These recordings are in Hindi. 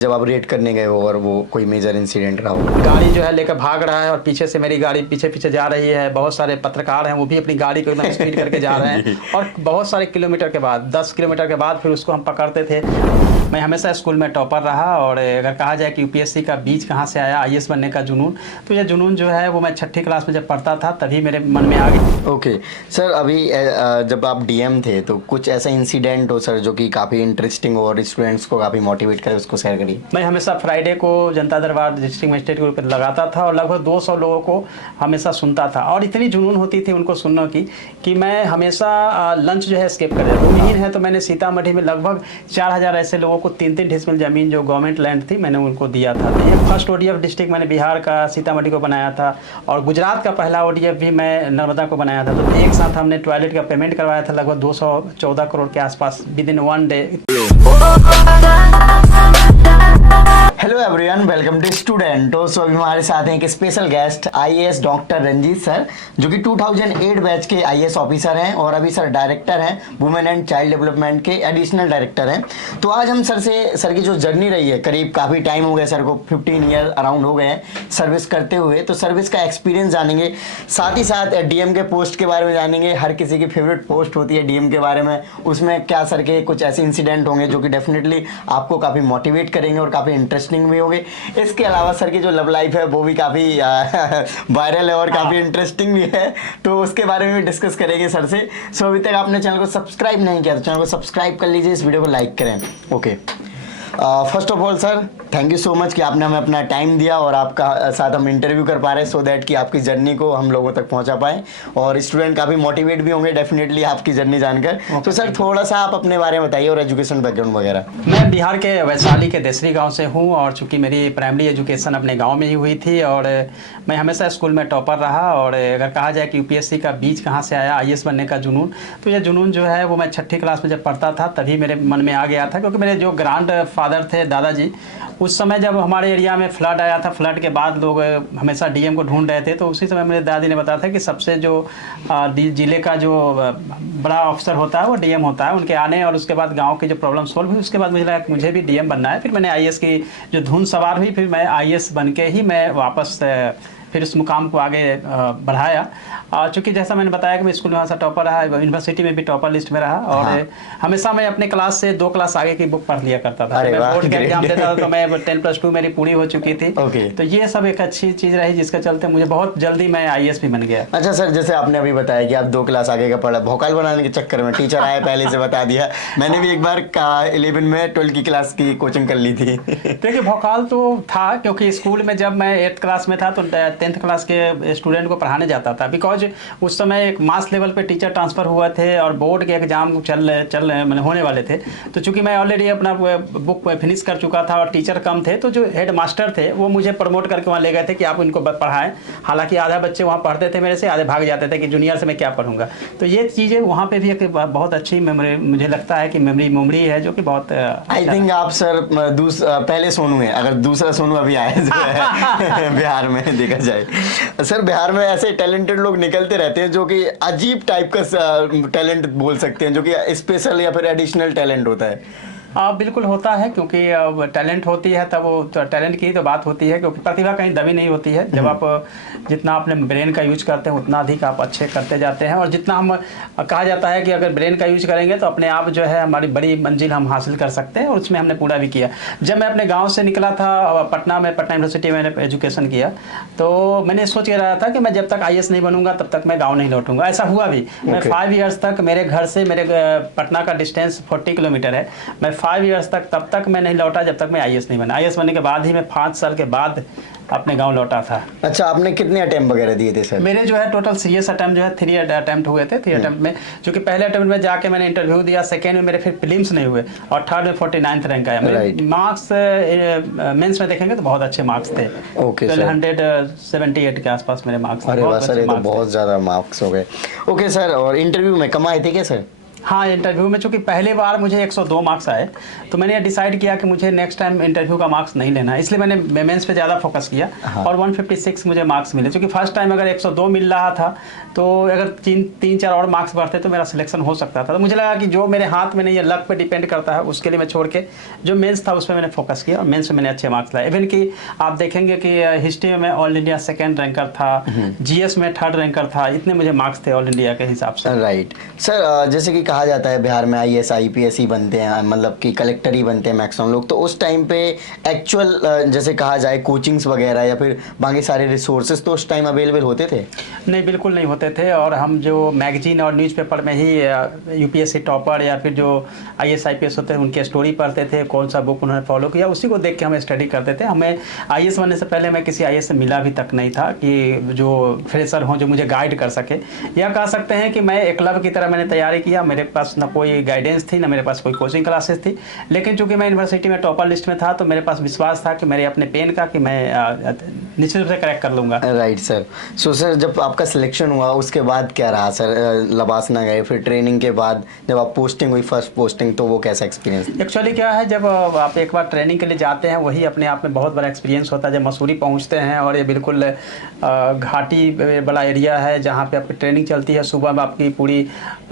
जब आप रेड करने गए हो और वो कोई मेजर इंसिडेंट रहा हो? गाड़ी जो है लेकर भाग रहा है और पीछे से मेरी गाड़ी पीछे पीछे जा रही है। बहुत सारे पत्रकार हैं, वो भी अपनी गाड़ी को एकदम स्पीड करके जा रहे हैं और बहुत सारे किलोमीटर के बाद 10 किलोमीटर के बाद फिर उसको हम पकड़ते थे। मैं हमेशा स्कूल में टॉपर रहा और अगर कहा जाए कि यूपीएससी का बीज कहाँ से आया, आईएएस बनने का जुनून, तो ये जुनून जो है वो मैं छठी क्लास में जब पढ़ता था तभी मेरे मन में आ गया। ओके सर, अभी जब आप डीएम थे तो कुछ ऐसा इंसिडेंट हो सर जो कि काफ़ी इंटरेस्टिंग हो और स्टूडेंट्स को काफ़ी मोटिवेट करे, उसको शेयर करिए। मैं हमेशा फ्राइडे को जनता दरबार डिस्ट्रिक्ट मजिस्ट्रेट के ऊपर लगाता था और लगभग 200 लोगों को हमेशा सुनता था और इतनी जुनून होती थी उनको सुनने की कि मैं हमेशा लंच जो है स्किप कर जाता। भूमिहीन है तो मैंने सीतामढ़ी में लगभग 4000 ऐसे लोगों को 3-3 डिसमिल ज़मीन जो गवर्नमेंट लैंड थी मैंने उनको दिया था। तो ये फर्स्ट ओडीएफ डिस्ट्रिक्ट मैंने बिहार का सीतामढ़ी को बनाया था और गुजरात का पहला ओडीएफ भी मैं नर्मदा को बनाया था। तो एक साथ हमने टॉयलेट का पेमेंट करवाया था लगभग 214 करोड़ के आसपास within 1 day. Hello everyone, welcome to स्टूडेंटो। सो अभी हमारे साथ हैं एक special guest IAS doctor Ranjit sir, जो कि 2008 बैच के आईएएस ऑफिसर हैं और अभी सर डायरेक्टर हैं वुमेन एंड चाइल्ड डेवलपमेंट के, एडिशनल डायरेक्टर हैं। तो आज हम सर की जो जर्नी रही है, करीब काफ़ी टाइम हो गया सर को, 15 ईयर अराउंड हो गए हैं सर्विस करते हुए, तो सर्विस का एक्सपीरियंस जानेंगे, साथ ही साथ डीएम के पोस्ट के बारे में जानेंगे। हर किसी की फेवरेट पोस्ट होती है डीएम के बारे में, उसमें क्या सर के कुछ ऐसे इंसिडेंट होंगे जो कि डेफिनेटली आपको काफ़ी मोटिवेट करेंगे और काफ़ी इंटरेस्टिंग भी होंगे। इसके अलावा सर की जो लव लाइफ है वो भी काफ़ी वायरल है और काफ़ी इंटरेस्टिंग भी है, तो उसके बारे में भी डिस्कस करेंगे सर से। सो अभी तक आपने चैनल को सब्सक्राइब नहीं किया तो चैनल को सब्सक्राइब कर लीजिए, इस वीडियो को लाइक करें। Okay, first of all sir thank you so much कि आपने हमें अपना टाइम दिया और आपका साथ हम इंटरव्यू कर पा रहे हैं, सो दैट कि आपकी जर्नी को हम लोगों तक पहुंचा पाएँ और स्टूडेंट काफ़ी मोटिवेट भी होंगे डेफिनेटली आपकी जर्नी जानकर। तो सर थोड़ा सा आप अपने बारे में बताइए और एजुकेशन बैकग्राउंड वगैरह। मैं बिहार के वैशाली के देसरी गांव से हूं और चूंकि मेरी प्राइमरी एजुकेशन अपने गांव में ही हुई थी और मैं हमेशा स्कूल में टॉपर रहा और अगर कहा जाए कि यूपीएससी का बीज कहाँ से आया, आईएएस बनने का जुनून, तो ये जुनून जो है वो मैं छठी क्लास में जब पढ़ता था तभी मेरे मन में आ गया था। क्योंकि मेरे जो ग्रांड फादर थे दादाजी, उस समय जब हमारे एरिया में फ्लड आया था, फ्लड के बाद लोग हमेशा डीएम को ढूंढ रहे थे, तो उसी समय मेरे दादी ने बताया था कि सबसे जो जिले का जो बड़ा अफसर होता है वो डीएम होता है। उनके आने और उसके बाद गांव की जो प्रॉब्लम सॉल्व हुई, उसके बाद मुझे लगा कि मुझे भी डीएम बनना है। फिर मैंने आईएएस की जो धुन सवार हुई, फिर मैं आईएएस बन के ही मैं वापस फिर उस मुकाम को आगे बढ़ाया। चूँकि जैसा मैंने बताया कि मैं स्कूल में हमेशा टॉपर रहा, यूनिवर्सिटी में भी टॉपर लिस्ट में रहा और हमेशा मैं अपने क्लास से 2 क्लास आगे की बुक पढ़ लिया करता था। मैं बोर्ड के एग्जाम देता था तो मैं 10+2 मेरी पूरी हो चुकी थी। तो ये सब एक अच्छी चीज़ रही जिसके चलते मुझे बहुत जल्दी मैं आईएएस भी बन गया। अच्छा सर, जैसे आपने अभी बताया कि आप 2 क्लास आगे का पढ़ा, भोकाल बनाने के चक्कर में टीचर आया पहले से बता दिया। मैंने भी एक बार 11 में 12 की क्लास की कोचिंग कर ली थी। देखिए भोकाल तो था, क्योंकि स्कूल में जब मैं 8th क्लास में था तो 10th क्लास के स्टूडेंट को पढ़ाने जाता था। बिकॉज उस समय एक मास लेवल पे टीचर ट्रांसफ़र हुआ थे और बोर्ड के एग्जाम चल रहे मैंने होने वाले थे। तो चूंकि मैं ऑलरेडी अपना बुक फिनिश कर चुका था और टीचर कम थे, तो जो हेड मास्टर थे वो मुझे प्रमोट करके वहाँ ले गए थे कि आप इनको पढ़ाएं। हालांकि आधा बच्चे वहाँ पढ़ते थे मेरे से, आधे भाग जाते थे कि जूनियर से मैं क्या पढ़ूंगा। तो ये चीज़ें वहाँ पे भी एक बहुत अच्छी मेमोरी, मुझे लगता है कि मेमोरी है जो कि बहुत आई थिंक आप सर पहले सोनू है, अगर दूसरा सोनू अभी आया जो है बिहार में देखा जाए। सर बिहार में ऐसे टैलेंटेड लोग निकलते रहते हैं जो कि अजीब टाइप का टैलेंट बोल सकते हैं, जो कि स्पेशल या फिर एडिशनल टैलेंट होता है। बिल्कुल होता है, क्योंकि टैलेंट होती है तब वो टैलेंट की तो बात होती है, क्योंकि प्रतिभा कहीं दबी नहीं होती है। जब आप जितना अपने ब्रेन का यूज करते हैं उतना अधिक आप अच्छे करते जाते हैं और जितना हम कहा जाता है कि अगर ब्रेन का यूज करेंगे तो अपने आप जो है हमारी बड़ी मंजिल हम हासिल कर सकते हैं और उसमें हमने पूरा भी किया। जब मैं अपने गाँव से निकला था पटना यूनिवर्सिटी में मैंने एजुकेशन किया, तो मैंने सोच के रहा था कि मैं जब तक आईएएस नहीं बनूंगा तब तक मैं गाँव नहीं लौटूंगा। ऐसा हुआ भी। मैं 5 ईयर्स तक, मेरे घर से मेरे पटना का डिस्टेंस 40 किलोमीटर है, मैं 5 ईयर्स तक तब तक मैं नहीं लौटा जब तक मैं आईएएस नहीं बना। आईएएस बनने के बाद ही मैं 5 साल के बाद अपने गांव लौटा था। अच्छा, आपने कितने अटेम्प्ट वगैरह दिए थे सर? मेरे जो है टोटल सीएस अटेम्प्ट जो है 3 अटेम्प्ट हुए थे। 3 अटेम्प्ट में, जो कि पहले अटेम्प्ट में जाके मैंने इंटरव्यू दिया, सेकेंड में मेरे फिर फिल्म्स नहीं हुए और थर्ड में 49th रैंक आया। मेरे मार्क्स मेंस में देखेंगे तो बहुत अच्छे मार्क्स थे। 178 के आसपास मेरे मार्क्स थे। अरे वाह सर, ये तो बहुत ज़्यादा मार्क्स हो गए। ओके सर, और इंटरव्यू में कम आए थे क्या सर? हाँ, इंटरव्यू में चूंकि पहली बार मुझे 102 मार्क्स आए, तो मैंने ये डिसाइड किया कि मुझे नेक्स्ट टाइम इंटरव्यू का मार्क्स नहीं लेना है, इसलिए मैंने मेंस पे ज़्यादा फोकस किया। हाँ। और 156 मुझे मार्क्स मिले, क्योंकि फर्स्ट टाइम अगर 102 मिल रहा था तो अगर तीन चार और मार्क्स बढ़ते तो मेरा सिलेक्शन हो सकता था। तो मुझे लगा कि जो मेरे हाथ में नहीं है, लक पे डिपेंड करता है, उसके लिए मैं छोड़ के जो मेंस था उस पर मैंने फोकस किया और मेंस में मैंने अच्छे मार्क्स लाए। इवन कि आप देखेंगे कि हिस्ट्री में ऑल इंडिया सेकेंड रैंकर था, जीएस में थर्ड रैंकर था, इतने मुझे मार्क्स थे ऑल इंडिया के हिसाब से। राइट सर, जैसे कि कहा जाता है बिहार में आईएएस आईपीएस ही बनते हैं, मतलब कि कलेक्टर ही बनते हैं मैक्सिमम लोग, तो उस टाइम पे एक्चुअल जैसे कहा जाए कोचिंग्स वगैरह या फिर बाकी सारे रिसोर्सेज तो उस टाइम अवेलेबल होते थे? नहीं, बिल्कुल नहीं होते थे। और हम जो मैगजीन और न्यूज़पेपर में ही यूपीएससी टॉपर या फिर जो आईएएस आईपीएस होते हैं उनकी स्टोरी पढ़ते थे, कौन सा बुक उन्होंने फॉलो किया, उसी को देख के हम स्टडी करते थे। हमें आईएएस बनने से पहले मैं किसी आईएएस से मिला भी तक नहीं था कि जो फ्रेशर हों, जो मुझे गाइड कर सके। या कह सकते हैं कि मैं एकलव्य की तरह मैंने तैयारी किया, मेरे पास ना कोई गाइडेंस थी, ना मेरे पास कोई कोचिंग क्लासेस थी। लेकिन चूंकि मैं यूनिवर्सिटी में टॉपर लिस्ट में था तो मेरे पास विश्वास था कि मेरे अपने पेन का कि मैं निश्चित रूप से क्रैक कर लूँगा। Right sir. सो सर, जब आपका सिलेक्शन हुआ उसके बाद क्या रहा सर? लबासना गए, फिर ट्रेनिंग के बाद जब आप पोस्टिंग हुई, फर्स्ट पोस्टिंग, तो वो कैसा एक्सपीरियंस? एक्चुअली क्या है, जब आप एक बार ट्रेनिंग के लिए जाते हैं वही अपने आप में बहुत बड़ा एक्सपीरियंस होता है। जब मसूरी पहुंचते हैं और ये बिल्कुल घाटी बड़ा एरिया है जहां पे आपकी ट्रेनिंग चलती है। सुबह में आपकी पूरी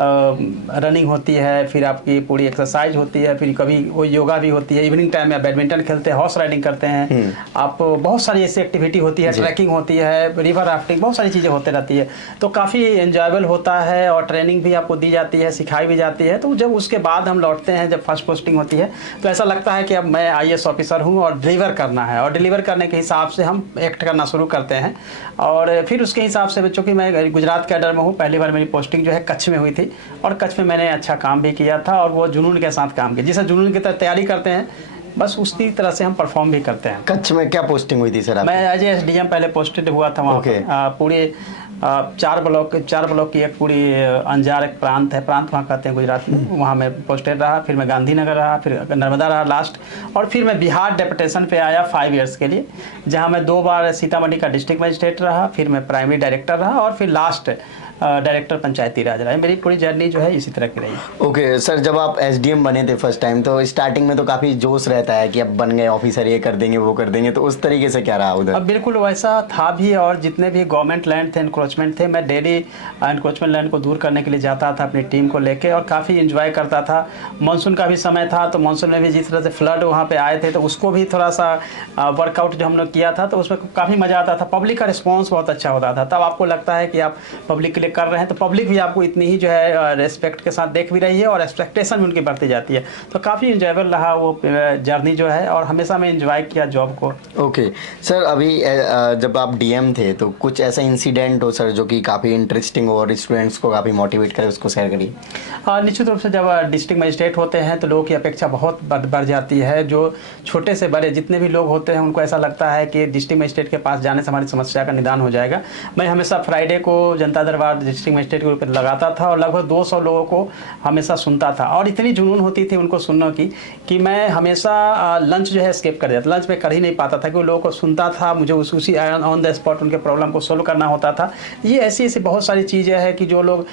रनिंग होती है, फिर आपकी पूरी एक्सरसाइज होती है, फिर कभी वो योगा भी होती है, इवनिंग टाइम में बैडमिंटन खेलते हैं, हॉर्स राइडिंग करते हैं, आप बहुत सारी ऐसी एक्टिविटी होती है, ट्रैकिंग होती है, रिवर राफ्टिंग, बहुत सारी चीज़ें होती रहती है। तो काफ़ी एंजॉयबल होता है और ट्रेनिंग भी आपको दी जाती है, सिखाई भी जाती है। तो जब उसके बाद हम लौटते हैं, जब फर्स्ट पोस्टिंग होती है, तो ऐसा लगता है कि अब मैं आईएएस ऑफिसर हूं और डिलीवर करना है, और डिलीवर करने के हिसाब से हम एक्ट करना शुरू करते हैं। और फिर उसके हिसाब से, चूँकि मैं गुजरात कैडर में हूँ, पहली बार मेरी पोस्टिंग जो है कच्छ में हुई थी, और कच्छ में मैंने अच्छा काम भी किया था और वो जुनून के साथ काम किया। जिसे जुनून की तरह तैयारी करते हैं बस उसी तरह से हम परफॉर्म भी करते हैं। कच्छ में क्या पोस्टिंग हुई थी सर आपकी? मैं एज एसडीएम पहले पोस्टेड हुआ था वहाँ पे। पूरे 4 ब्लॉक की एक पूरी अंजार एक प्रांत है, प्रांत वहाँ कहते हैं गुजरात में, वहाँ मैं पोस्टेड रहा। फिर मैं गांधीनगर रहा, फिर नर्मदा रहा लास्ट, और फिर मैं बिहार डेपुटेशन पे आया 5 इयर्स के लिए, जहाँ मैं 2 बार सीतामढ़ी का डिस्ट्रिक्ट मजिस्ट्रेट रहा, फिर मैं प्राइमरी डायरेक्टर रहा, और फिर लास्ट डायरेक्टर पंचायती राज रहा है। मेरी पूरी जर्नी जो है इसी तरह की रही। ओके सर, जब आप एसडीएम बने थे फर्स्ट टाइम, तो स्टार्टिंग में तो काफ़ी जोश रहता है कि अब बन गए ऑफिसर, ये कर देंगे वो कर देंगे, तो उस तरीके से क्या रहा उधर? अब बिल्कुल वैसा था भी। और जितने भी गवर्नमेंट लैंड थे, इंक्रोचमेंट थे, मैं डेली इंक्रोचमेंट लैंड को दूर करने के लिए जाता था अपनी टीम को लेके, और काफ़ी इंजॉय करता था। मानसून का भी समय था, तो मानसून में भी जिस तरह से फ्लड वहाँ पे आए थे, तो उसको भी थोड़ा सा वर्कआउट जो हम लोग किया था, तो उसमें काफ़ी मज़ा आता था। पब्लिक का रिस्पॉन्स बहुत अच्छा होता था। तब आपको लगता है कि आप पब्लिक के लिए कर रहे हैं, तो पब्लिक भी आपको इतनी ही जो है रेस्पेक्ट के साथ देख भी रही है, और एक्सपेक्टेशन भी उनकी बढ़ती जाती है। तो काफ़ी इंजॉयबल रहा वो जर्नी जो है, और हमेशा मैं इंजॉय किया जॉब को। ओके सर, अभी जब आप डीएम थे तो कुछ ऐसा इंसिडेंट हो सर जो कि काफ़ी इंटरेस्टिंग हो और स्टूडेंट्स को काफ़ी मोटिवेट करे, उसको शेयर करिए। निश्चित रूप से जब डिस्ट्रिक्ट मजिस्ट्रेट होते हैं तो लोगों की अपेक्षा बहुत बढ़ जाती है। जो छोटे से बड़े जितने भी लोग होते हैं उनको ऐसा लगता है कि डिस्ट्रिक्ट मजिस्ट्रेट के पास जाने से हमारी समस्या का निदान हो जाएगा। मैं हमेशा फ्राइडे को जनता दरबार डिस्ट्रिक्ट मजिस्ट्रेट के रूप में लगाता था, और लगभग 200 लोगों को हमेशा सुनता था, और इतनी जुनून होती थी उनको सुनने की कि मैं हमेशा लंच जो है स्किप कर देता। लंच में कर ही नहीं पाता था, कि लोगों को सुनता था, मुझे उसी ऑन द स्पॉट उनके प्रॉब्लम को सोल्व करना होता था। ये ऐसी ऐसी बहुत सारी चीज़ें हैं कि जो लोग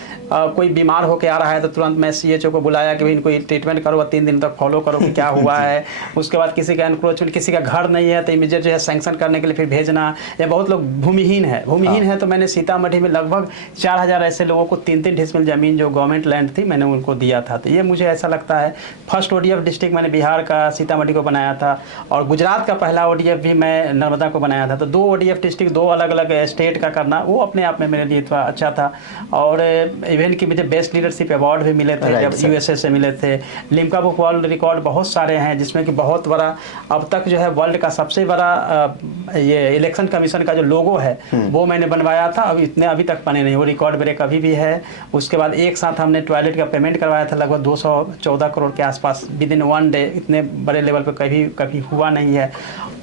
कोई बीमार होकर आ रहा है तो तुरंत मैं सीएचओ को बुलाया कि भाई इनको ट्रीटमेंट करो, 3 दिन तक फॉलो करो कि क्या हुआ है। उसके बाद किसी का एनक्रोचमेंट, किसी का घर नहीं है तो इमीडिएट जो है सैंक्शन करने के लिए फिर भेजना। या बहुत लोग भूमिहीन है तो मैंने सीतामढ़ी में लगभग 4000 ऐसे लोगों को 3-3 डिसमिल ज़मीन जो गवर्नमेंट लैंड थी मैंने उनको दिया था। तो ये मुझे ऐसा लगता है फर्स्ट ओडीएफ डिस्ट्रिक्ट मैंने बिहार का सीतामढ़ी को बनाया था, और गुजरात का पहला ओडीएफ भी मैं नर्मदा को बनाया था। तो 2 ओडीएफ डिस्ट्रिक्ट 2 अलग अलग स्टेट का करना वो अपने आप में मेरे लिए थोड़ा अच्छा था। और इवन कि मुझे बेस्ट लीडरशिप अवार्ड भी मिले थे जब यूएसए से मिले थे। लिम्का बुक वर्ल्ड रिकॉर्ड बहुत सारे हैं, जिसमें कि बहुत बड़ा अब तक जो है वर्ल्ड का सबसे बड़ा ये इलेक्शन कमीशन का जो लोगो है वो मैंने बनवाया था। अभी तक बने नहीं, वो रिकॉर्ड ब्रेक अभी भी है। उसके बाद एक साथ हमने टॉयलेट का पेमेंट करवाया था लगभग 214 करोड़ के आसपास विद इन 1 डे। इतने बड़े लेवल पे कभी हुआ नहीं है।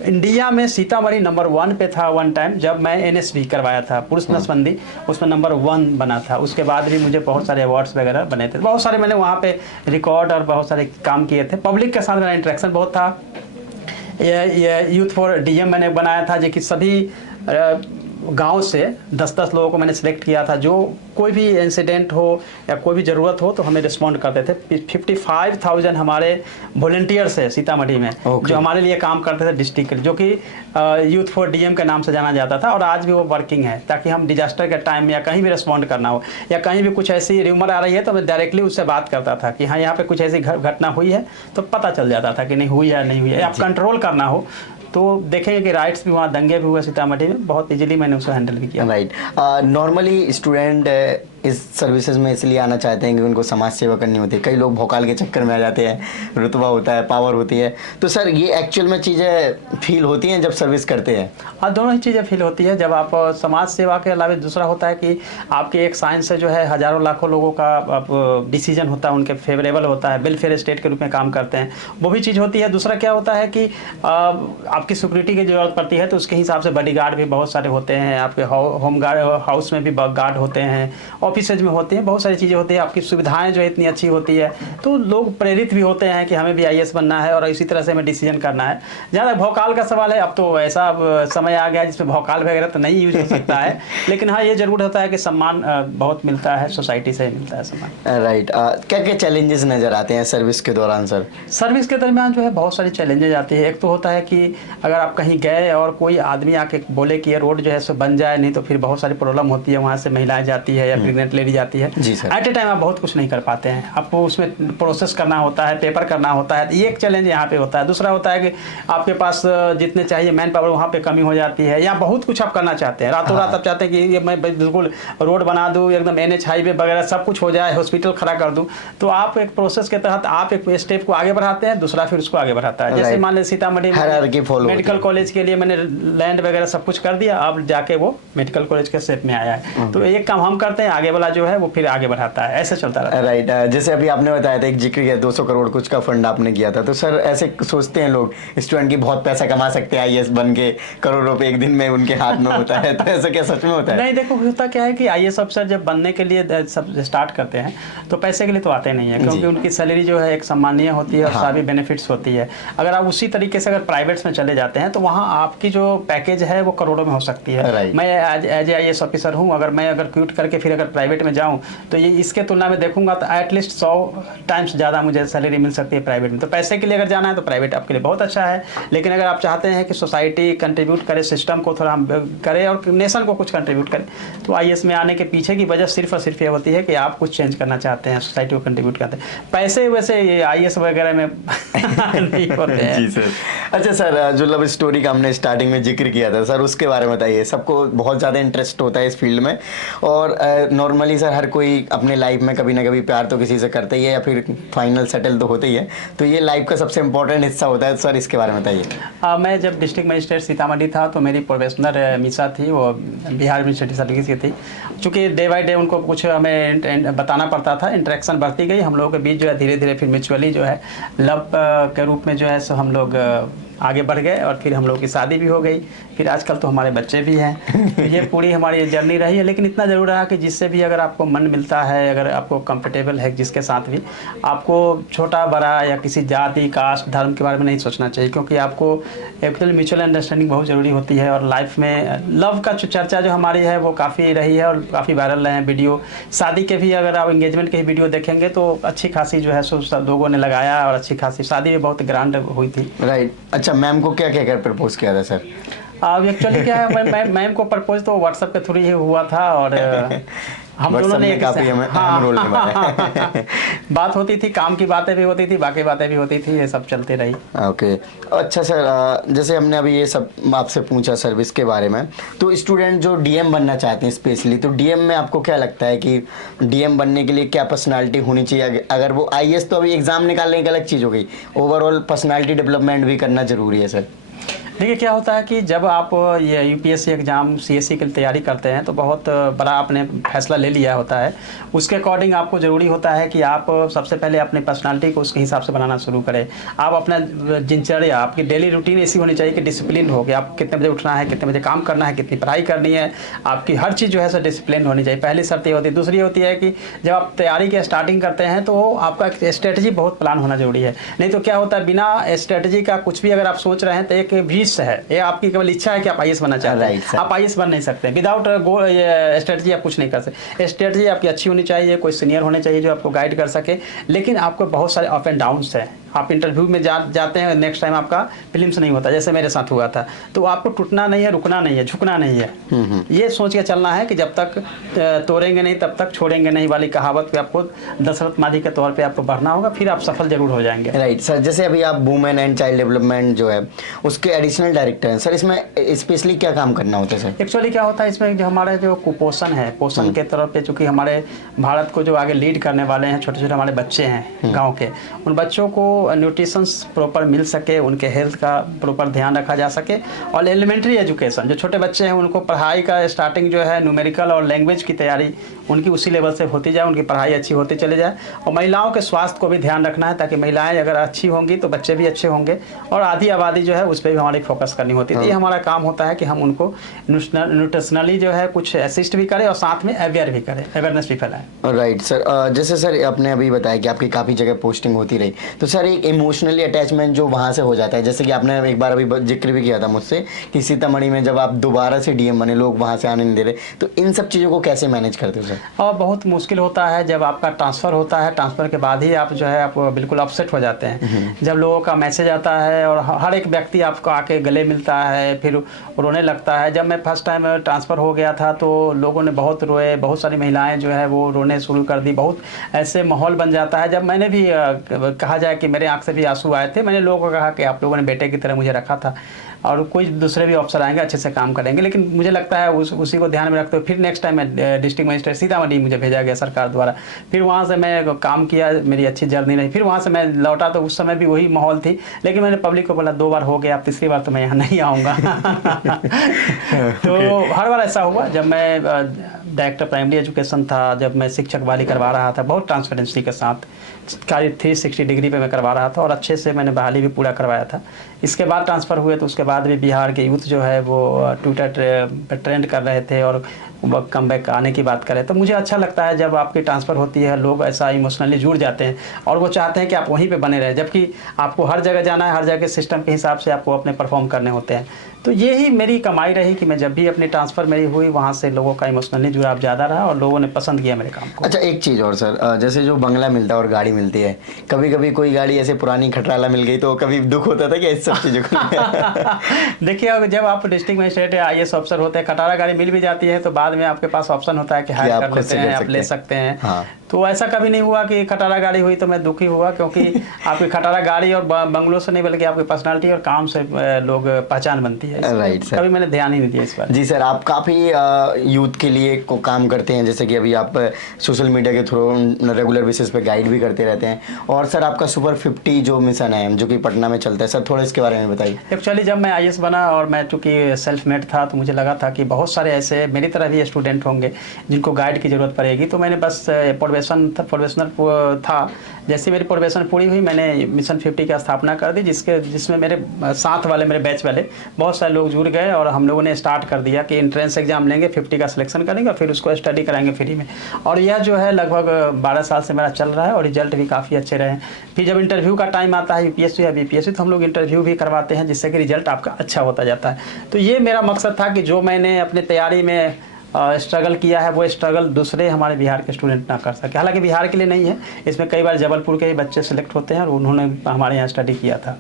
इंडिया में सीतामढ़ी नंबर 1 पे था वन टाइम, जब मैं एनएसवी करवाया था पुरुष नसबंदी, उसमें नंबर 1 बना था। उसके बाद भी मुझे बहुत सारे अवार्ड्स वगैरह बने थे, बहुत सारे मैंने वहाँ पे रिकॉर्ड और बहुत सारे काम किए थे। पब्लिक के साथ मेरा इंटरेक्शन बहुत था। ये यूथ फॉर डीएम मैंने बनाया था, जो कि सभी गांव से 10-10 लोगों को मैंने सिलेक्ट किया था, जो कोई भी इंसिडेंट हो या कोई भी ज़रूरत हो तो हमें रिस्पॉन्ड करते थे। 55,000 हमारे वॉलंटियर्स है सीतामढ़ी में, जो हमारे लिए काम करते थे डिस्ट्रिक्ट के लिए, जो कि यूथ फॉर डीएम के नाम से जाना जाता था, और आज भी वो वर्किंग है, ताकि हम डिजास्टर के टाइम में या कहीं भी रिस्पॉन्ड करना हो या कहीं भी कुछ ऐसी र्यूमर आ रही है तो मैं डायरेक्टली उससे बात करता था कि हाँ यहाँ पे कुछ ऐसी घटना हुई है, तो पता चल जाता था कि नहीं हुई है नहीं हुई है। आप कंट्रोल करना हो तो देखेंगे कि राइट्स भी वहाँ दंगे भी हुए सीतामढ़ी में, बहुत इजीली मैंने उसको हैंडल भी किया। राइट। नॉर्मली स्टूडेंट इस सर्विसेज में इसलिए आना चाहते हैं कि उनको समाज सेवा करनी होती है। कई लोग भोकाल के चक्कर में आ जाते हैं, रुतबा होता है, पावर होती है। तो सर ये एक्चुअल में चीज़ें फील होती हैं जब सर्विस करते हैं? हाँ, दोनों ही चीज़ें फील होती है। जब आप समाज सेवा के अलावा दूसरा होता है कि आपके एक साइंस से जो है हज़ारों लाखों लोगों का डिसीजन होता है, उनके फेवरेबल होता है, वेलफेयर स्टेट के रूप में काम करते हैं, वो भी चीज़ होती है। दूसरा क्या होता है कि आपकी सिक्योरिटी की जरूरत पड़ती है, तो उसके हिसाब से बॉडी गार्ड भी बहुत सारे होते हैं, आपके होम गार्ड हाउस में भी गार्ड होते हैं, ऑफिसेज में होते हैं, बहुत सारी चीज़ें होती हैं, आपकी सुविधाएं जो है इतनी अच्छी होती है, तो लोग प्रेरित भी होते हैं कि हमें भी आईएएस बनना है और इसी तरह से हमें डिसीजन करना है। जहाँ तक भौकाल का सवाल है, अब तो ऐसा समय आ गया जिसमें भौकाल वगैरह तो नहीं यूज हो सकता है, लेकिन हाँ ये जरूर होता है कि सम्मान बहुत मिलता है, सोसाइटी से मिलता है सम्मान। राइट। क्या क्या चैलेंजेस नज़र आते हैं सर्विस के दौरान सर? सर्विस के दरमियान जो है बहुत सारी चैलेंजेज आती है। एक तो होता है कि अगर आप कहीं गए और कोई आदमी आके बोले कि ये रोड जो है सो बन जाए, नहीं तो फिर बहुत सारी प्रॉब्लम होती है, वहाँ से महिलाएं जाती है या प्रेग्नेंट लेडी जाती है। जी सर। एट ए टाइम आप बहुत कुछ नहीं कर पाते हैं, आपको उसमें प्रोसेस करना होता है, पेपर करना होता है, ये एक चैलेंज यहाँ पे होता है। दूसरा होता है कि आपके पास जितने चाहिए मैन पावर वहाँ पे कमी हो जाती है, या बहुत कुछ आप करना चाहते हैं, रातों रात आप चाहते हैं कि ये मैं बिल्कुल रोड बना दूँ, एकदम NH हाईवे वगैरह सब कुछ हो जाए, हॉस्पिटल खड़ा कर दूँ, तो आप एक प्रोसेस के तहत आप एक स्टेप को आगे बढ़ाते हैं, दूसरा फिर उसको आगे बढ़ाता है। जैसे मान लें सीतामढ़ी में मेडिकल कॉलेज के लिए मैंने लैंड वगैरह सब कुछ कर दिया, अब जाके वो मेडिकल कॉलेज के स्टेप में आया है, तो एक काम हम करते हैं, आगे वाला जो है वो फिर आगे बढ़ाता है, ऐसे चलता रहता है। राइट। जैसे अभी आपने बताया था, एक जिक्र किया 200 करोड़ कुछ का फंड आपने किया था, तो सर ऐसे सोचते हैं लोग स्टूडेंट की बहुत पैसा कमा सकते हैं आईएएस बन के, करोड़ रुपए एक दिन में उनके हाथ में होता है, तो ऐसा क्या सच में होता है? नहीं, देखो होता क्या है कि आईएएस अफसर जब बनने के लिए सब स्टार्ट करते हैं तो पैसे के लिए तो आते नहीं है, क्योंकि उनकी सैलरी जो है एक सम्मानीय होती है और सारी बेनिफिट्स होती है। अगर आप उसी तरीके से अगर प्राइवेट्स में चले जाते हैं तो वहाँ आपकी जो पैकेज है वो करोड़ों में हो सकती है। मैं एज ए आईएएस ऑफिसर हूँ, अगर क्विट करके फिर अगर प्राइवेट में जाऊँ तो ये इसके तुलना में देखूंगा तो एटलीस्ट 100 टाइम्स ज़्यादा मुझे सैलरी मिल सकती है प्राइवेट में। तो पैसे के लिए अगर जाना है तो प्राइवेट आपके लिए बहुत अच्छा है, लेकिन अगर आप चाहते हैं कि सोसाइटी कंट्रीब्यूट करे, सिस्टम को थोड़ा करे और नेशन को कुछ कंट्रीब्यूट करे, तो आईएएस में आने के पीछे की वजह सिर्फ और सिर्फ ये होती है कि आप कुछ चेंज करना चाहते हैं, सोसाइटी को कंट्रीब्यूट करते हैं। पैसे वैसे ये आईएएस वगैरह में नहीं होते हैं। जी सर। अच्छा सर, जो लव स्टोरी का हमने स्टार्टिंग में जिक्र किया था सर, उसके बारे में बताइए। सबको बहुत ज़्यादा इंटरेस्ट होता है इस फील्ड में, और नॉर्मली सर हर कोई अपने लाइफ में कभी ना कभी प्यार तो किसी से करता ही है, या फिर फाइनल सेटल तो होते ही है, तो ये लाइफ का सबसे इंपॉर्टेंट हिस्सा होता है। सर इसके बारे में बताइए। मैं जब डिस्ट्रिक्ट मजिस्ट्रेट सीतामढ़ी था तो मेरी प्रोफेशनल मिसा थी, वो बिहार एडमिनिस्ट्रेटिव सर्विस की थी। चूँकि डे बाई डे उनको कुछ हमें बताना पड़ता था, इंटरेक्शन बढ़ती गई हम लोगों के बीच, जो है धीरे धीरे फिर म्यूचुअली जो है लव के रूप में जो है सो हम लोग आगे बढ़ गए, और फिर हम लोग की शादी भी हो गई, फिर आजकल तो हमारे बच्चे भी हैं। तो ये पूरी हमारी जर्नी रही है, लेकिन इतना ज़रूर रहा कि जिससे भी अगर आपको मन मिलता है, अगर आपको कंफर्टेबल है जिसके साथ भी, आपको छोटा बड़ा या किसी जाति कास्ट धर्म के बारे में नहीं सोचना चाहिए, क्योंकि आपको एक्चुअली म्यूचुअल अंडरस्टैंडिंग बहुत ज़रूरी होती है। और लाइफ में लव का जो चर्चा जो हमारी है वो काफ़ी रही है और काफ़ी वायरल रहे हैं वीडियो। शादी के भी अगर आप एंगेजमेंट के ही वीडियो देखेंगे तो अच्छी खासी जो है सो लोगों ने लगाया, और अच्छी खासी शादी भी बहुत ग्रांड हुई थी। राइट। अच्छा, मैम को क्या क्या कर प्रपोज किया था सर? अब एक्चुअली क्या है, मैम को प्रपोज तो व्हाट्सएप के थ्रू ही हुआ था, और हम दोनों ने काफी रोल निभाया। बात होती थी, काम की बातें भी होती थी, बाकी बातें भी होती थी, ये सब चलते रही। ओके। अच्छा सर, जैसे हमने अभी ये सब आपसे पूछा सर्विस के बारे में, तो स्टूडेंट जो डीएम बनना चाहते हैं स्पेशली, तो डीएम में आपको क्या लगता है कि डीएम बनने के लिए क्या पर्सनालिटी होनी चाहिए? अगर वो आईएएस तो अभी एग्जाम निकालने की अलग चीज़ हो गई, ओवरऑल पर्सनालिटी डेवलपमेंट भी करना जरूरी है सर। देखिए क्या होता है कि जब आप ये यूपीएससी एग्ज़ाम सीएससी की तैयारी करते हैं तो बहुत बड़ा आपने फैसला ले लिया होता है, उसके अकॉर्डिंग आपको ज़रूरी होता है कि आप सबसे पहले अपने पर्सनालिटी को उसके हिसाब से बनाना शुरू करें। आप अपना दिनचर्या, आपकी डेली रूटीन ऐसी होनी चाहिए कि डिसिप्लिन हो, कि आप कितने बजे उठना है, कितने बजे काम करना है, कितनी पढ़ाई करनी है, आपकी हर चीज़ जो है सो डिसिप्लिन होनी चाहिए। पहली शर्त ये होती है। दूसरी होती है कि जब आप तैयारी की स्टार्टिंग करते हैं तो आपका स्ट्रेटजी बहुत प्लान होना जरूरी है, नहीं तो क्या होता है बिना स्ट्रेटजी का कुछ भी अगर आप सोच रहे हैं तो एक भी विश है, ये आपकी केवल इच्छा है कि आप आईएएस बनना चाहते Right, sir. हैं, आप आईएएस बन नहीं सकते विदाउट स्ट्रेटजी, आप कुछ नहीं कर सकते। स्ट्रेटजी आपकी अच्छी होनी चाहिए, कोई सीनियर होने चाहिए जो आपको गाइड कर सके, लेकिन आपको बहुत सारे अप एंड डाउन्स हैं। आप इंटरव्यू में जाते हैं, नेक्स्ट टाइम आपका फिल्म्स नहीं होता, जैसे मेरे साथ हुआ था। तो आपको टूटना नहीं है, रुकना नहीं है, झुकना नहीं है, ये सोच के चलना है कि जब तक तोड़ेंगे नहीं तब तक छोड़ेंगे नहीं वाली कहावत पे आपको दशरथ मादी के तौर पे आपको बढ़ना होगा, फिर आप सफल जरूर हो जाएंगे। राइट सर, जैसे अभी आप वुमेन एंड चाइल्ड डेवलपमेंट जो है उसके एडिशनल डायरेक्टर हैं सर, इसमें स्पेशली क्या काम करना होता है सर? एक्चुअली क्या होता है इसमें, जो हमारे जो कुपोषण है, पोषण के तरफ पे, चूँकि हमारे भारत को जो आगे लीड करने वाले हैं, छोटे छोटे हमारे बच्चे हैं गांव के, उन बच्चों को न्यूट्रिशंस प्रॉपर मिल सके, उनके हेल्थ का प्रॉपर ध्यान रखा जा सके, और एलिमेंट्री एजुकेशन, जो छोटे बच्चे हैं उनको पढ़ाई का स्टार्टिंग जो है न्यूमेरिकल और लैंग्वेज की तैयारी उनकी उसी लेवल से होती जाए, उनकी पढ़ाई अच्छी होती चले जाए। और महिलाओं के स्वास्थ्य को भी ध्यान रखना है, ताकि महिलाएं अगर अच्छी होंगी तो बच्चे भी अच्छे होंगे, और आधी आबादी जो है उस पर भी हमारी फोकस करनी होती है। ये हमारा काम होता है कि हम उनको न्यूट्रिशनली जो है कुछ असिस्ट भी करें और साथ में अवेयर भी करें, अवेयरनेस भी फैलाएं। राइट सर, जैसे सर आपने अभी बताया कि आपकी काफ़ी जगह पोस्टिंग होती रही, तो सर एक इमोशनली अटैचमेंट जो वहाँ से हो जाता है, जैसे कि आपने एक बार अभी जिक्र भी किया था मुझसे कि सीतामढ़ी में जब आप दोबारा से डीएम बने, लोग वहाँ से आने नहीं दे रहे, तो इन सब चीज़ों को कैसे मैनेज करते हो सर? और बहुत मुश्किल होता है जब आपका ट्रांसफ़र होता है, ट्रांसफ़र के बाद ही आप जो है आप बिल्कुल अपसेट हो जाते हैं। जब लोगों का मैसेज आता है और हर एक व्यक्ति आपको आके गले मिलता है, फिर रोने लगता है। जब मैं फर्स्ट टाइम ट्रांसफ़र हो गया था तो लोगों ने बहुत रोए, बहुत सारी महिलाएं जो है वो रोने शुरू कर दी, बहुत ऐसे माहौल बन जाता है। जब मैंने भी कहा जाए कि मेरे आँख से भी आंसू आए थे, मैंने लोगों को कहा कि आप लोगों ने बेटे की तरह मुझे रखा था, और कोई दूसरे भी अफसर आएंगे अच्छे से काम करेंगे, लेकिन मुझे लगता है उसी को ध्यान में रखते हुए फिर नेक्स्ट टाइम मैं डिस्ट्रिक्ट मजिस्ट्रेट सीतामढ़ी मुझे भेजा गया सरकार द्वारा। फिर वहाँ से मैं काम किया, मेरी अच्छी जर्नी रही। फिर वहाँ से मैं लौटा तो उस समय भी वही माहौल थी, लेकिन मैंने पब्लिक को बोला 2 बार हो गया, अब तीसरी बार तो मैं यहाँ नहीं आऊँगा। तो हर बार ऐसा हुआ। जब मैं डायरेक्टर प्राइमरी एजुकेशन था, जब मैं शिक्षक वाली करवा रहा था, बहुत ट्रांसपेरेंसी के साथ करीब 360 डिग्री पे मैं करवा रहा था, और अच्छे से मैंने बहाली भी पूरा करवाया था। इसके बाद ट्रांसफ़र हुए तो उसके बाद भी बिहार के यूथ जो है वो ट्विटर पे ट्रेंड कर रहे थे और कम बैक आने की बात करें। तो मुझे अच्छा लगता है जब आपकी ट्रांसफ़र होती है, लोग ऐसा इमोशनली जुड़ जाते हैं और वो चाहते हैं कि आप वहीं पे बने रहें, जबकि आपको हर जगह जाना है, हर जगह के सिस्टम के हिसाब से आपको अपने परफॉर्म करने होते हैं। तो ये ही मेरी कमाई रही कि मैं जब भी अपनी ट्रांसफ़र मेरी हुई, वहाँ से लोगों का इमोशनली जुड़ाव ज़्यादा रहा और लोगों ने पसंद किया मेरे काम को। अच्छा, एक चीज़ और सर, जैसे जो बंगला मिलता है और गाड़ी मिलती है, कभी कभी कोई गाड़ी ऐसे पुरानी खटराला मिल गई तो कभी दुख होता था कि इस सब चीज़ों को? देखिए, जब आप डिस्ट्रिक्ट मजिस्ट्रेट या आईएएस अफसर होते हैं, खटारा गाड़ी मिल भी जाती है तो बाद में आपके पास ऑप्शन होता है कि हायर कर लेते हैं, आप ले सकते हैं। हाँ। तो ऐसा कभी नहीं हुआ कि खटारा गाड़ी हुई तो मैं दुखी हुआ, क्योंकि आपकी खटारा गाड़ी और बंगलों से नहीं बल्कि आपकी पर्सनालिटी और काम से लोग पहचान बनती है। राइट सर, कभी मैंने ध्यान ही नहीं दिया इस पर। जी सर, आप काफ़ी यूथ के लिए काम करते हैं, जैसे कि अभी आप सोशल मीडिया के थ्रू रेगुलर बेसिस पे गाइड भी करते रहते हैं, और सर आपका सुपर 50 जो मिशन है जो कि पटना में चलता है, सर थोड़ा इसके बारे में बताइए। एक्चुअली जब मैं आईएएस बना और मैं चूँकि सेल्फ मेड था, तो मुझे लगा था कि बहुत सारे ऐसे मेरी तरह भी स्टूडेंट होंगे जिनको गाइड की ज़रूरत पड़ेगी। तो मैंने बस प्रोबेशनल था, जैसे मेरी प्रोबेशन पूरी हुई मैंने मिशन 50 की स्थापना कर दी, जिसमें मेरे साथ वाले, मेरे बैच वाले बहुत सारे लोग जुड़ गए, और हम लोगों ने स्टार्ट कर दिया कि एंट्रेंस एग्जाम लेंगे, 50 का सिलेक्शन करेंगे और फिर उसको स्टडी कराएंगे फ्री में। और यह जो है लगभग 12 साल से मेरा चल रहा है और रिजल्ट भी काफ़ी अच्छे रहे। फिर जब इंटरव्यू का टाइम आता है यूपीएससी या बीपीएससी, तो हम लोग इंटरव्यू भी करवाते हैं, जिससे कि रिजल्ट आपका अच्छा होता जाता है। तो ये मेरा मकसद था कि जो मैंने अपनी तैयारी में स्ट्रगल किया है, वो स्ट्रगल दूसरे हमारे बिहार के स्टूडेंट ना कर सके। हालांकि बिहार के लिए नहीं है, इसमें कई बार जबलपुर के ही बच्चे सेलेक्ट होते हैं और उन्होंने हमारे यहाँ स्टडी किया था।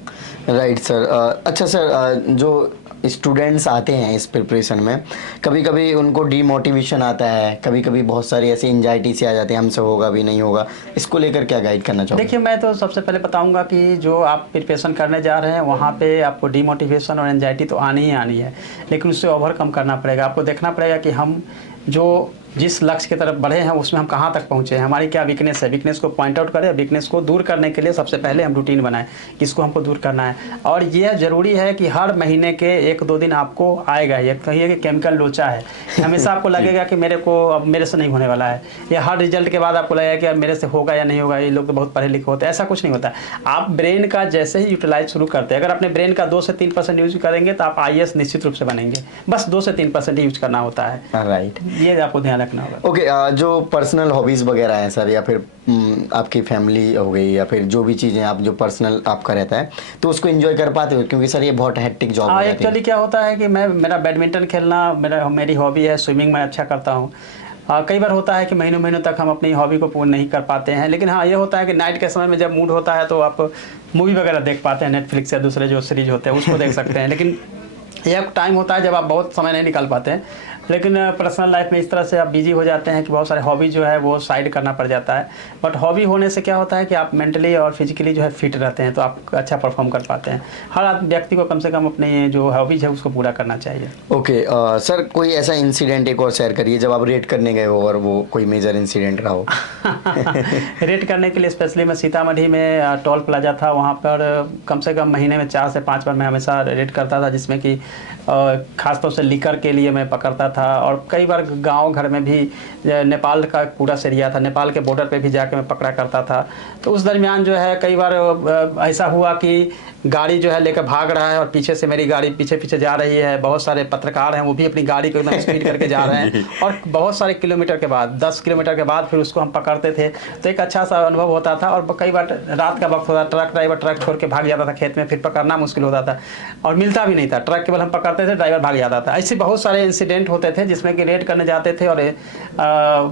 राइट सर, अच्छा सर, जो स्टूडेंट्स आते हैं इस प्रिपरेशन में, कभी कभी उनको डीमोटिवेशन आता है, कभी कभी बहुत सारी ऐसी एंजाइटी से आ जाते हैं, हमसे होगा भी नहीं होगा, इसको लेकर क्या गाइड करना चाहोगे? देखिए, मैं तो सबसे पहले बताऊंगा कि जो आप प्रिपरेशन करने जा रहे हैं वहाँ पे आपको डीमोटिवेशन और एंजाइटी तो आनी ही आनी है, लेकिन उससे ओवरकम करना पड़ेगा। आपको देखना पड़ेगा कि हम जो जिस लक्ष्य की तरफ बढ़े हैं उसमें हम कहाँ तक पहुँचे हैं, हमारी क्या वीकनेस है, वीकनेस को पॉइंट आउट करें। वीकनेस को दूर करने के लिए सबसे पहले हम रूटीन बनाएं कि इसको हमको दूर करना है। और यह ज़रूरी है कि हर महीने के 1-2 दिन आपको आएगा, ये कहिए कि केमिकल लोचा है, हमेशा आपको लगेगा कि मेरे को अब मेरे से नहीं होने वाला है, या हर रिजल्ट के बाद आपको लगेगा कि अब मेरे से होगा या नहीं होगा, ये लोग तो बहुत पढ़े लिखे होते हैं। ऐसा कुछ नहीं होता। आप ब्रेन का जैसे ही यूटिलाइज शुरू करते हैं, अगर अपने ब्रेन का 2 से 3% यूज करेंगे तो आप आईएएस निश्चित रूप से बनेंगे। बस 2 से 3% यूज करना होता है। राइट, ये आपको ध्यान रखना होगा। ओके, जो पर्सनल हॉबीज वगैरह हैं सर, या फिर आपकी फैमिली हो गई, या फिर जो भी चीज़ें आप जो पर्सनल आपका रहता है, तो उसको एंजॉय कर पाते हो? क्योंकि सर ये बहुत हेक्टिक जॉब हो हाँ, जाती है। एक्चुअली क्या होता है कि मेरा बैडमिंटन खेलना मेरी हॉबी है, स्विमिंग मैं अच्छा करता हूँ। कई बार होता है कि महीनों महीनों तक हम अपनी हॉबी को पूर्ण नहीं कर पाते हैं, लेकिन हाँ, ये होता है कि नाइट के समय में जब मूड होता है तो आप मूवी वगैरह देख पाते हैं, नेटफ्लिक्स या दूसरे जो सीरीज होते हैं उसको देख सकते हैं। लेकिन एक टाइम होता है जब आप बहुत समय नहीं निकाल पाते हैं। लेकिन पर्सनल लाइफ में इस तरह से आप बिजी हो जाते हैं कि बहुत सारे हॉबी जो है वो साइड करना पड़ जाता है। बट हॉबी होने से क्या होता है कि आप मेंटली और फिजिकली जो है फिट रहते हैं, तो आप अच्छा परफॉर्म कर पाते हैं। हर व्यक्ति को कम से कम अपनी जो हॉबीज है उसको पूरा करना चाहिए। ओके, सर कोई ऐसा इंसिडेंट एक और शेयर करिए जब आप रेड करने गए हो और वो कोई मेजर इंसिडेंट रहा हो। रेड करने के लिए स्पेशली मैं सीतामढ़ी में टोल प्लाजा था, वहाँ पर कम से कम महीने में 4 से 5 बार मैं हमेशा रेड करता था, जिसमें कि खासतौर से लीकर के लिए मैं पकड़ता था। और कई बार गांव घर में भी नेपाल का पूरा एरिया था, नेपाल के बॉर्डर पे भी जाके मैं पकड़ा करता था। तो उस दरमियान जो है कई बार ऐसा हुआ कि गाड़ी जो है लेकर भाग रहा है और पीछे से मेरी गाड़ी पीछे पीछे जा रही है। बहुत सारे पत्रकार हैं, वो भी अपनी गाड़ी को एकदम स्पीड करके जा रहे हैं, और बहुत सारे किलोमीटर के बाद 10 किलोमीटर के बाद फिर उसको हम पकड़ते थे। तो एक अच्छा सा अनुभव होता था। और कई बार रात का वक्त होता, ट्रक ड्राइवर ट्रक छोड़ के भाग जाता था खेत में, फिर पकड़ना मुश्किल होता था और मिलता भी नहीं था। ट्रक केवल हम पकड़ते थे, ड्राइवर भाग जाता था। ऐसे बहुत सारे इंसिडेंट होते थे जिसमें कि रेड करने जाते थे और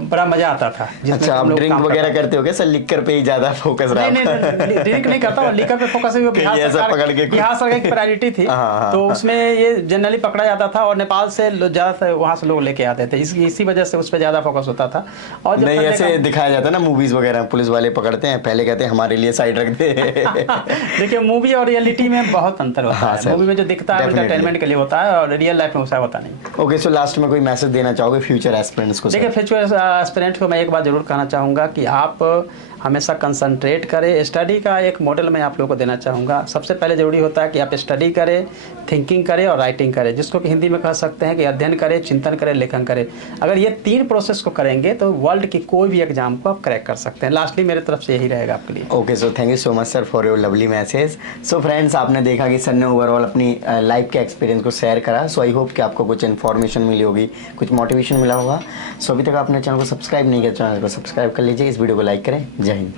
बड़ा मजा आता था। अच्छा, आप ड्रिंक वगैरह करते हो क्या सर? लिकर पे ही ज्यादा फोकस रहा? नहीं, ड्रिंक नहीं करता और लिकर पे फोकस है। बिहार सरकार की प्रायोरिटी थी, तो उसमें ये जनरली पकड़ा जाता था और नेपाल से ज्यादा वहाँ से लोग लेके आते थे, इसी वजह से उस पर ज्यादा फोकस होता था। और नहीं, ऐसे दिखाया जाता है ना मूवीज वगैरह, पुलिस वाले पकड़ते हैं, पहले कहते हैं हमारे लिए साइड रख दे। देखिए, मूवी और रियलिटी में बहुत अंतर होता है। मूवी में जो दिखता है एंटरटेनमेंट के लिए होता है, और रियल लाइफ में वैसा होता नहीं। ओके, सो लास्ट में कोई मैसेज देना चाहोगे फ्यूचर एस्पिरेंट्स को? देखिए, फ्यूचर एस्पिरेंट को मैं एक बात जरूर कहना चाहूँगा कि आप हमेशा कंसंट्रेट करें। स्टडी का एक मॉडल मैं आप लोगों को देना चाहूँगा। सबसे पहले ज़रूरी होता है कि आप स्टडी करें, थिंकिंग करें और राइटिंग करें, जिसको कि हिंदी में कह सकते हैं कि अध्ययन करें, चिंतन करें, लेखन करें। अगर ये 3 प्रोसेस को करेंगे तो वर्ल्ड की कोई भी एग्जाम को आप क्रैक कर सकते हैं। लास्टली मेरी तरफ से यही रहेगा आपके लिए। Okay, so thank you so much sir for your lovely message. So friends, आपने देखा कि सर ने ओवरऑल अपनी लाइफ के एक्सपीरियंस को शेयर करा। सो आई होप कि आपको कुछ इन्फॉर्मेशन मिली होगी, कुछ मोटिवेशन मिला होगा। सो अभी तक आपने चैनल को सब्सक्राइब नहीं किया, चैनल को सब्सक्राइब कर लीजिए, इस वीडियो को लाइक करें। जय हिंद।